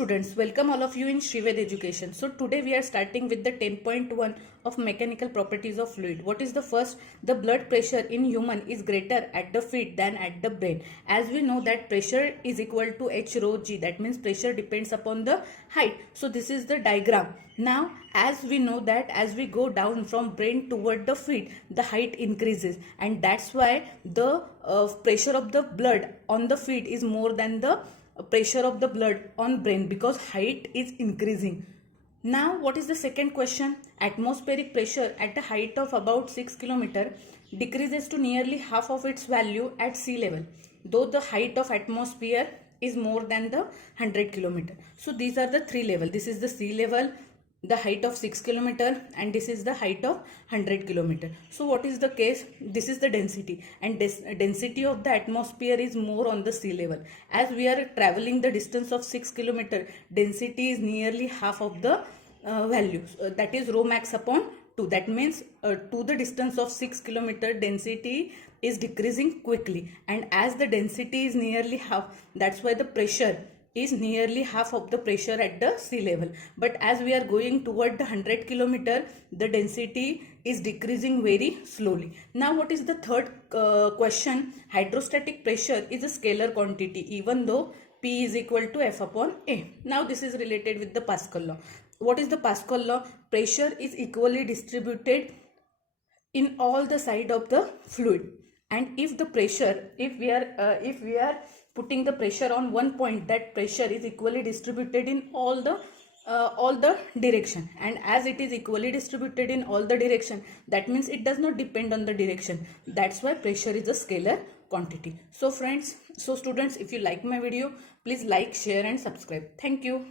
students, welcome all of you in Shrived Education. So today we are starting with the 10.1 of mechanical properties of fluid. What is the first? The blood pressure in human is greater at the feet than at the brain. As we know that pressure is equal to H rho G, that means pressure depends upon the height. So this is the diagram. Now as we know that as we go down from brain toward the feet, the height increases, and that's why the pressure of the blood on the feet is more than the pressure of the blood on brain because height is increasing. Now what is the second question? Atmospheric pressure at a height of about 6 km decreases to nearly half of its value at sea level, though the height of atmosphere is more than the 100 km. So these are the three levels. This is the sea level, the height of 6 km, and this is the height of 100 km. So what is the case? This is the density, and density of the atmosphere is more on the sea level. As we are traveling the distance of 6 km, density is nearly half of the value, that is rho max upon 2. That means to the distance of 6 km, density is decreasing quickly, and as the density is nearly half, that's why the pressure is nearly half of the pressure at the sea level. But as we are going toward the 100 km, the density is decreasing very slowly. Now what is the third question? Hydrostatic pressure is a scalar quantity even though P is equal to F upon A. Now this is related with the Pascal law. What is the Pascal law? Pressure is equally distributed in all the side of the fluid, and if the pressure, if we are putting the pressure on one point, that pressure is equally distributed in all the direction, and as it is equally distributed in all the direction, that means it does not depend on the direction. That's why pressure is a scalar quantity. So friends, so students, if you like my video, please like, share and subscribe. Thank you.